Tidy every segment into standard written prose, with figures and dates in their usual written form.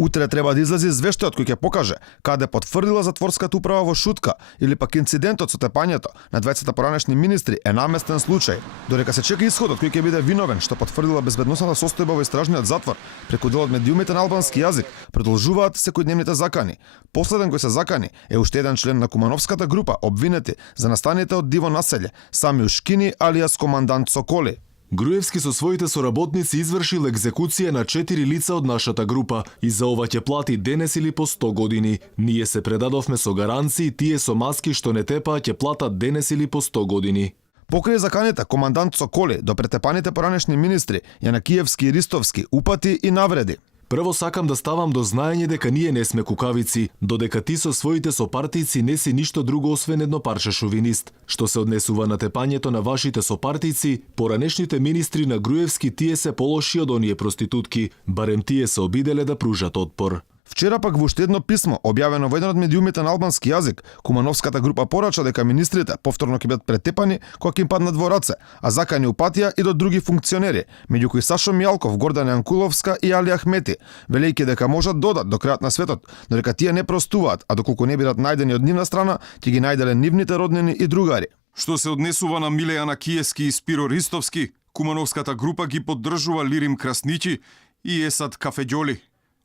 Утре треба да излезе извештајот кој ќе покаже каде потврдила затворската управа во Шутка или пак инцидентот со тепањето на двајцата поранешни министри е наместен случај, додека се чека исходот кој ќе биде виновен што потврдила безбедносната состојба во истражниот затвор преку дел од медиумите на албански јазик, продолжуваат секојдневните закани. Последен кој се закани е уште еден член на Кумановската група обвинети за настаните од диво населје, Сами Ушкини алијас командант Соколи. Груевски со своите соработници извршил екзекуција на 4 лица од нашата група и за ова ќе плати денес или по 100 години. Ние се предадовме со гаранции, тие со маски што не тепаа ќе платат денес или по 100 години. Покрај заканите, командант Соколи до претепаните поранешни министри Јанакиевски и Ристовски упати и навреди. Прво сакам да ставам до знаење дека ние не сме кукавици, додека ти со своите сопартијци не си ништо друго освен едно парче шовинист. Што се однесува на тепањето на вашите сопартијци, поранешните министри на Груевски тие се полоши од оние проститутки, барем тие се обиделе да пружат отпор. Вчера пак во уште едно писмо, објавено во еден од медиумите на албански јазик, Кумановската група порача дека министрите повторно ќе бидат претепани кога ќе им паднат во раце, а закани упатија и до други функционери, меѓу кои Сашо Мијалков, Гордана Јанкуловска и Али Ахмети, велејќи дека можат додат до крајот на светот, но дека тие не простуваат, а доколку не бидат најдени од нивна страна, ќе ги најделе нивните роднини и другари. Што се однесува на Миле Јанакиевски и Спиро Ристовски, Кумановската група ги поддржува Лирим Красничи и Есад Кафеѓоли.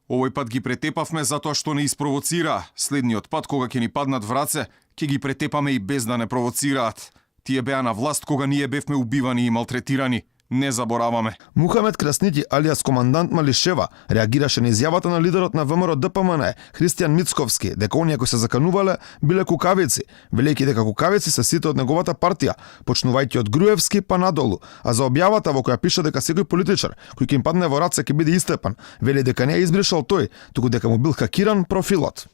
Овој пат ги претепавме затоа што не испровоцираа. Следниот пат кога ќе ни паднат в раце, ќе ги претепаме и без да не провоцираат. Тие беа на власт кога ние бевме убивани и малтретирани. Не забораваме. Мухамед Краснити, алијас командант Малишева, реагираше на изјавата на лидерот на ВМРО ДПМН, Христијан Мицковски, дека оние кои се заканувале биле кукавици, велејќи дека кукавици се сите од неговата партија, почнувајќи од Груевски па надолу, а за објавата во која пише дека секој политичар кој ќе им падне во раце ќе биде истепан, вели дека не ја избришал тој, туку дека му бил хакиран профилот.